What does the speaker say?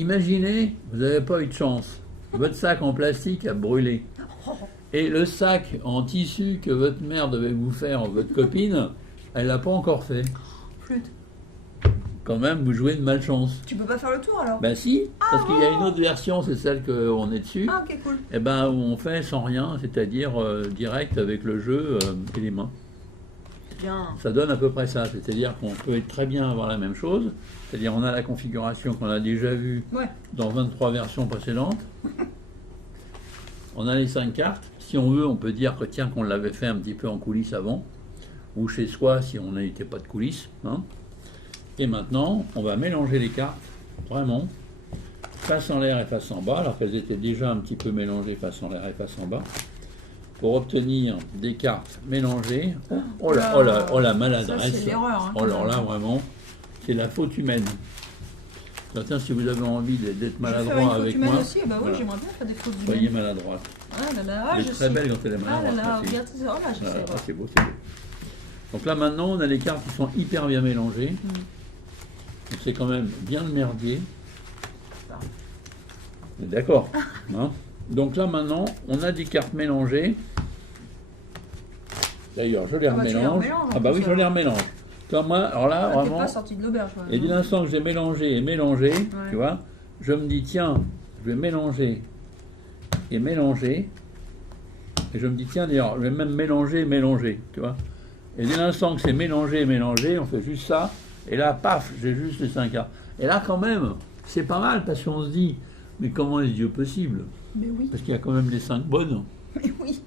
Imaginez, vous n'avez pas eu de chance. Votre sac en plastique a brûlé. Et le sac en tissu que votre mère devait vous faire, votre copine, elle l'a pas encore fait. Flûte. Quand même, vous jouez de malchance. Tu peux pas faire le tour alors? Ben si, parce qu'il y a une autre version, c'est celle qu'on est dessus. Ah ok cool. Et ben où on fait sans rien, c'est-à-dire direct avec le jeu et les mains. Bien. Ça donne à peu près ça, c'est-à-dire qu'on peut très bien avoir la même chose, c'est-à-dire on a la configuration qu'on a déjà vue Ouais. dans 23 versions précédentes. On a les 5 cartes. Si on veut, on peut dire que tiens qu'on l'avait fait un petit peu en coulisses avant, ou chez soi si on n'était pas de coulisses. Hein. Et maintenant, on va mélanger les cartes, vraiment, face en l'air et face en bas, alors qu'elles étaient déjà un petit peu mélangées face en l'air et face en bas, pour obtenir des cartes mélangées. Oh la maladresse. Ça, c'est l'erreur. Hein, Oh alors là, vraiment, c'est la faute humaine. Tiens, si vous avez envie d'être maladroit avec moi, aussi. Bah oui, voilà. j'aimerais bien faire des fautes humaines. Soyez maladroite. Ah là là, Elle est je très sais. belle quand elle est Ah là maladroite. là, la fille. regarde, c'est oh là, je Voilà, sais. c'est beau, c'est beau. Donc là maintenant, on a les cartes qui sont hyper bien mélangées. Donc c'est quand même bien le merdier. D'accord. Hein. Donc là maintenant, on a des cartes mélangées. D'ailleurs, je les Ah bah, tu les remélange. remélanges, Ah bah en oui, plus, je les remélange. Comme moi, alors là, Ah, t'es vraiment. pas sorti de l'auberge. Et dès l'instant que j'ai mélangé et mélangé, tu vois, je me dis tiens, je vais mélanger et mélanger. Et je me dis tiens d'ailleurs, je vais même mélanger et mélanger, tu vois. Et dès l'instant que c'est mélangé et mélangé, on fait juste ça. Et là, paf, j'ai juste les 5 cartes. Et là, quand même, c'est pas mal parce qu'on se dit, mais comment est-ce Dieu possible? Mais oui. Parce qu'il y a quand même les 5 bonnes. Mais oui.